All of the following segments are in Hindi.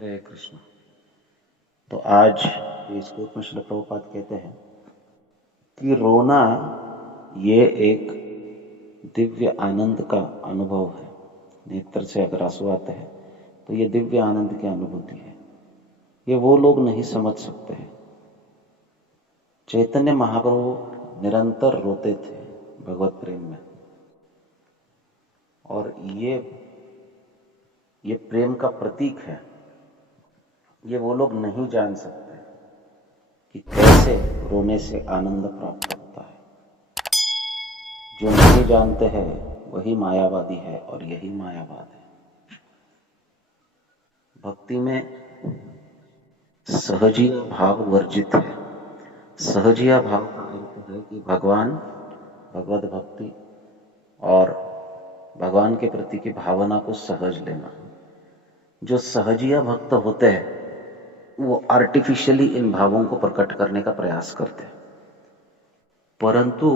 हरे कृष्ण। तो आज इस कोट में श्रील प्रभुपाद कहते हैं कि रोना ये एक दिव्य आनंद का अनुभव है। नेत्र से अगर आंसू आते हैं तो ये दिव्य आनंद की अनुभूति है। ये वो लोग नहीं समझ सकते हैं। चैतन्य महाप्रभु निरंतर रोते थे भगवत प्रेम में, और ये प्रेम का प्रतीक है। ये वो लोग नहीं जान सकते कि कैसे रोने से आनंद प्राप्त होता है। जो नहीं जानते हैं वही मायावादी है, और यही मायावाद है। भक्ति में सहजीय भाव वर्जित है। सहजीय भाव का अर्थ है कि भगवान, भगवत भक्ति और भगवान के प्रति की भावना को सहज लेना। जो सहजीय भक्त होते हैं वो आर्टिफिशियली इन भावों को प्रकट करने का प्रयास करते हैं, परंतु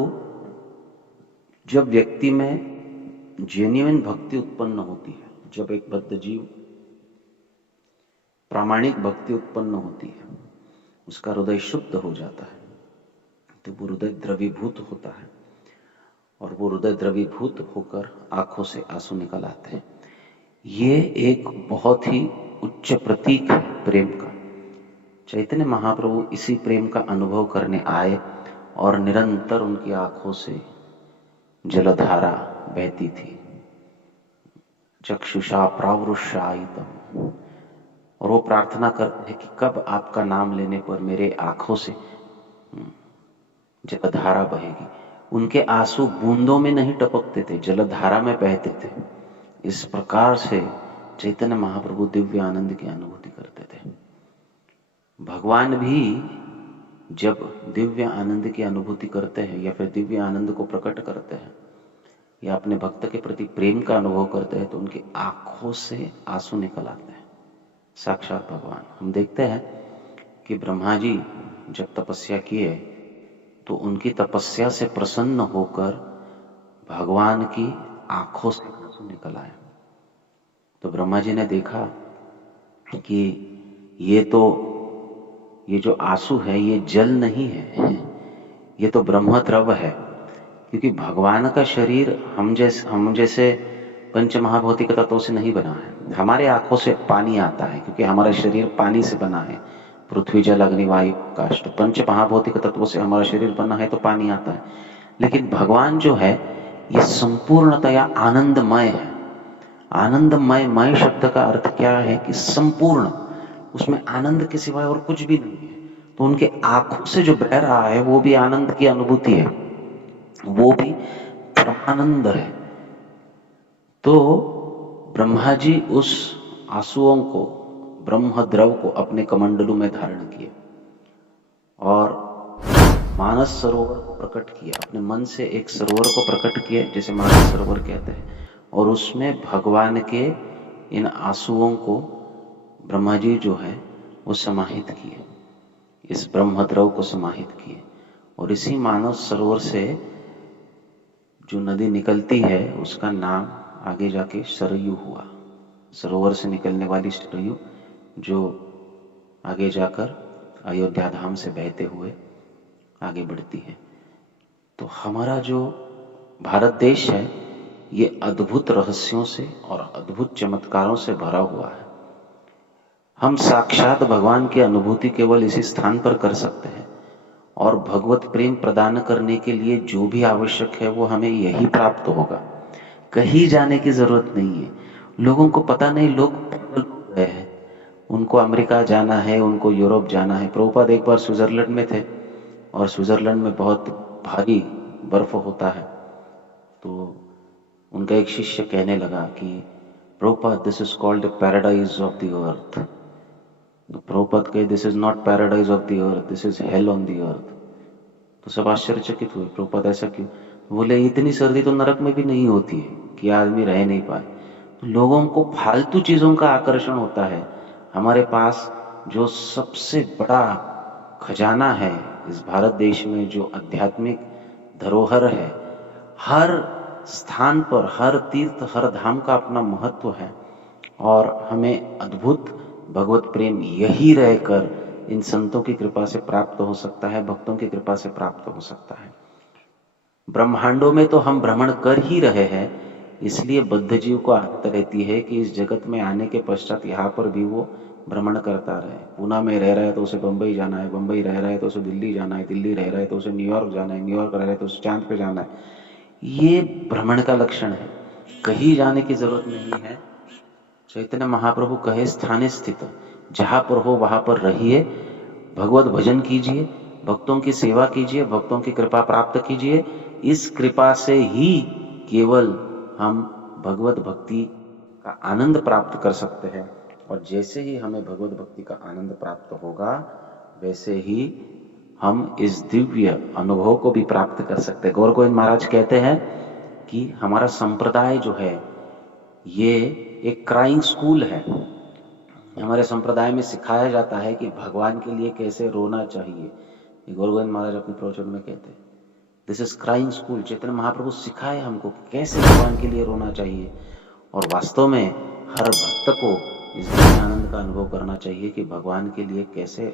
जब व्यक्ति में जेन्युइन भक्ति उत्पन्न होती है, जब एक बद्ध जीव प्रामाणिक भक्ति उत्पन्न होती है, उसका हृदय शुद्ध हो जाता है, तो वो हृदय द्रवीभूत होता है, और वो हृदय द्रवीभूत होकर आंखों से आंसू निकल आते हैं। ये एक बहुत ही उच्च प्रतीक है प्रेम का। चैतन्य महाप्रभु इसी प्रेम का अनुभव करने आए, और निरंतर उनकी आंखों से जलधारा बहती थी। चक्षुषा प्रावृषायितम, और वो प्रार्थना करते हैं कि कब आपका नाम लेने पर मेरे आंखों से जलधारा बहेगी। उनके आंसू बूंदों में नहीं टपकते थे, जलधारा में बहते थे। इस प्रकार से चैतन्य महाप्रभु दिव्य आनंद की अनुभूति करते थे। भगवान भी जब दिव्य आनंद की अनुभूति करते हैं, या फिर दिव्य आनंद को प्रकट करते हैं, या अपने भक्त के प्रति प्रेम का अनुभव करते हैं, तो उनकी आंखों से आंसू निकल आते हैं। साक्षात भगवान। हम देखते हैं कि ब्रह्मा जी जब तपस्या किए तो उनकी तपस्या से प्रसन्न होकर भगवान की आंखों से आंसू निकल आए। तो ब्रह्मा जी ने देखा कि ये जो आंसू है ये जल नहीं है, ये तो ब्रह्म द्रव है। क्योंकि भगवान का शरीर हम जैसे पंच महाभौतिक तत्वों से नहीं बना है। हमारे आंखों से पानी आता है क्योंकि हमारा शरीर पानी से बना है। पृथ्वी जल अग्नि वायु काष्ठ, पंच महाभौतिक तत्वों से हमारा शरीर बना है, तो पानी आता है। लेकिन भगवान जो है ये संपूर्णतया आनंदमय है। आनंदमय, मय शब्द का अर्थ क्या है कि संपूर्ण, उसमें आनंद के सिवाय और कुछ भी नहीं है। तो उनके आंखों से जो बह रहा है वो भी आनंद की अनुभूति है, वो भी परमानंद है। तो ब्रह्मा जी उस आंसुओं को, ब्रह्म द्रव को अपने कमंडलू में धारण किए और मानस सरोवर को प्रकट किया। अपने मन से एक सरोवर को प्रकट किए, जिसे मानस सरोवर कहते हैं, और उसमें भगवान के इन आंसुओं को ब्रह्मा जी जो है वो समाहित किए, इस ब्रह्म द्रव को समाहित किए। और इसी मानस सरोवर से जो नदी निकलती है उसका नाम आगे जाके सरयू हुआ। सरोवर से निकलने वाली सरयू जो आगे जाकर अयोध्या धाम से बहते हुए आगे बढ़ती है। तो हमारा जो भारत देश है ये अद्भुत रहस्यों से और अद्भुत चमत्कारों से भरा हुआ है। हम साक्षात भगवान की अनुभूति केवल इसी स्थान पर कर सकते हैं, और भगवत प्रेम प्रदान करने के लिए जो भी आवश्यक है वो हमें यही प्राप्त होगा। कहीं जाने की जरूरत नहीं है। लोगों को पता नहीं, लोग पागल हो गए हैं। उनको अमेरिका जाना है, उनको यूरोप जाना है। प्रभुपाद एक बार स्विट्जरलैंड में थे, और स्विट्जरलैंड में बहुत भारी बर्फ होता है। तो उनका एक शिष्य कहने लगा कि Prabhupada, this is called paradise of the earth. तो प्रभुपाद कहे, this is not paradise of the earth, this is hello on the earth. तो सब आश्चर्यचकित हुए, प्रभुपाद ऐसा क्यों? बोले, इतनी सर्दी तो नरक में भी नहीं होती है कि आदमी रह नहीं पाए। तो लोगों को फालतू चीजों का आकर्षण होता है। हमारे पास जो सबसे बड़ा खजाना है इस भारत देश में, जो आध्यात्मिक धरोहर है, हर स्थान पर, हर तीर्थ, हर धाम का अपना महत्व है, और हमें अद्भुत भगवत प्रेम यही रहकर इन संतों की कृपा से प्राप्त हो सकता है, भक्तों की कृपा से प्राप्त हो सकता है। ब्रह्मांडों में तो हम भ्रमण कर ही रहे हैं, इसलिए बद्ध जीव को आदत रहती है कि इस जगत में आने के पश्चात यहाँ पर भी वो भ्रमण करता रहे। पूना में रह रहा है तो उसे बंबई जाना है, बंबई रह रहा है तो उसे दिल्ली जाना है, दिल्ली रह रहा है तो उसे न्यूयॉर्क जाना है, न्यूयॉर्क रह रहा है तो उसे चांद पे जाना है। ये भ्रमण का लक्षण है, कहीं जाने की जरूरत नहीं है। चैतन्य महाप्रभु कहे स्थाने स्थित, जहां पर हो वहां पर रहिए, भगवत भजन कीजिए, भक्तों की सेवा कीजिए, भक्तों की कृपा प्राप्त कीजिए। इस कृपा से ही केवल हम भगवत भक्ति का आनंद प्राप्त कर सकते हैं, और जैसे ही हमें भगवत भक्ति का आनंद प्राप्त होगा वैसे ही हम इस दिव्य अनुभव को भी प्राप्त कर सकते हैं। गौर गोविंद महाराज कहते हैं कि हमारा संप्रदाय जो है ये एक क्राइंग स्कूल है। हमारे संप्रदाय में सिखाया जाता है कि भगवान के लिए कैसे रोना चाहिए। ये गौर गोविंद महाराज अपने प्रवचन में कहते हैं, this is crying school. Chaitanya Mahaprabhu सिखाए हमको कैसे भगवान के लिए रोना चाहिए, और वास्तव में हर भक्त को इस दिव्य आनंद का अनुभव करना चाहिए कि भगवान के लिए कैसे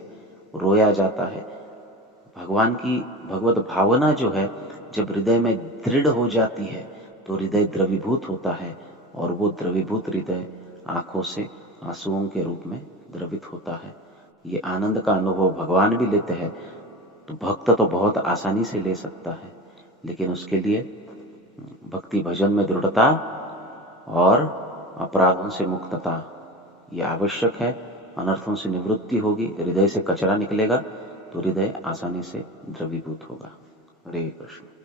रोया जाता है। भगवान की भगवत भावना जो है जब हृदय में दृढ़ हो जाती है तो हृदय द्रवीभूत होता है, और वो द्रवीभूत हृदय आंखों से आंसुओं के रूप में द्रवित होता है। ये आनंद का अनुभव भगवान भी लेते हैं, तो भक्त तो बहुत आसानी से ले सकता है, लेकिन उसके लिए भक्ति भजन में दृढ़ता और अपराधों से मुक्तता ये आवश्यक है। अनर्थों से निवृत्ति होगी, हृदय से कचरा निकलेगा तो हृदय आसानी से द्रवीभूत होगा। हरे कृष्ण।